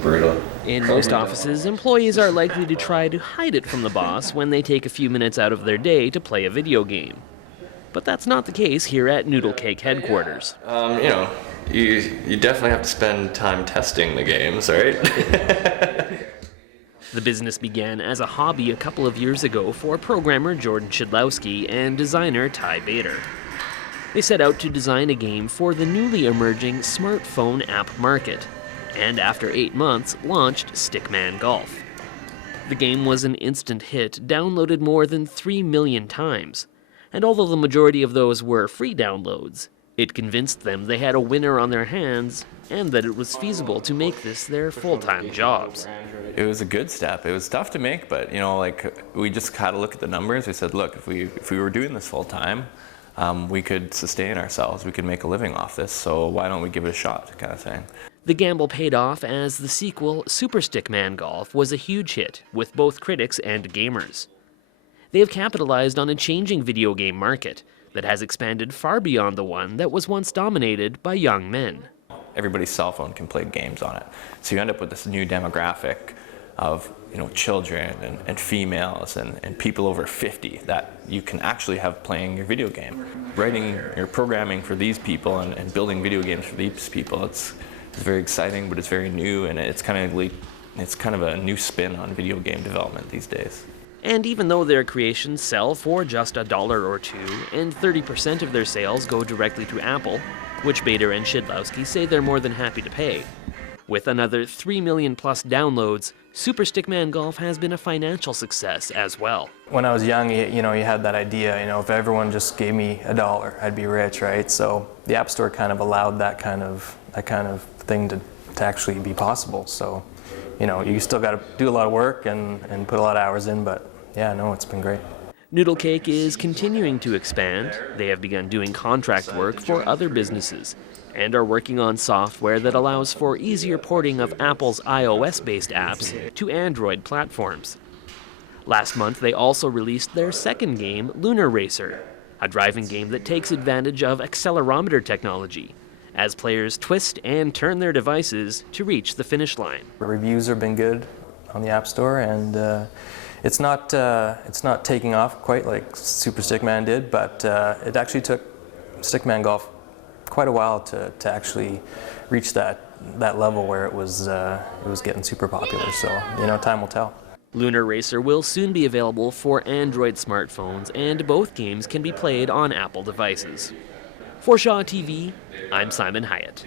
brutal. In most offices, employees are likely to try to hide it from the boss when they take a few minutes out of their day to play a video game. But that's not the case here at NoodleCake headquarters. You definitely have to spend time testing the games, right? The business began as a hobby a couple of years ago for programmer Jordan Shidlowski and designer Ty Bader. They set out to design a game for the newly emerging smartphone app market, and after 8 months, launched Stickman Golf. The game was an instant hit, downloaded more than 3 million times, and although the majority of those were free downloads, it convinced them they had a winner on their hands and that it was feasible to make this their full-time jobs. It was a good step. It was tough to make, but we just had to look at the numbers. We said, look, if we were doing this full time, we could sustain ourselves. We could make a living off this. So why don't we give it a shot, kind of thing. The gamble paid off as the sequel, Super Stickman Golf, was a huge hit with both critics and gamers. They have capitalized on a changing video game market that has expanded far beyond the one that was once dominated by young men. Everybody's cell phone can play games on it. So you end up with this new demographic of children and females and people over 50 that you can actually have playing your video game. Writing your programming for these people and building video games for these people, it's very exciting, but it's very new, and it's kind of a new spin on video game development these days. And even though their creations sell for just $1 or $2, and 30% of their sales go directly to Apple, which Bader and Shidlowski say they're more than happy to pay, with another 3 million plus downloads, Super Stickman Golf has been a financial success as well. When I was young, you had that idea, if everyone just gave me $1, I'd be rich, right? So the App Store kind of allowed that kind of thing to actually be possible. So, you still got to do a lot of work and put a lot of hours in, but yeah, no, it's been great. NoodleCake is continuing to expand. They have begun doing contract work for other businesses and are working on software that allows for easier porting of Apple's iOS-based apps to Android platforms. Last month, they also released their second game, Lunar Racer, a driving game that takes advantage of accelerometer technology as players twist and turn their devices to reach the finish line. The reviews have been good on the App Store, and it's not taking off quite like Super Stickman did, but it actually took Stickman Golf quite a while to actually reach that level where it was getting super popular. So time will tell. Lunar Racer will soon be available for Android smartphones, and both games can be played on Apple devices. For Shaw TV, I'm Simon Hyatt.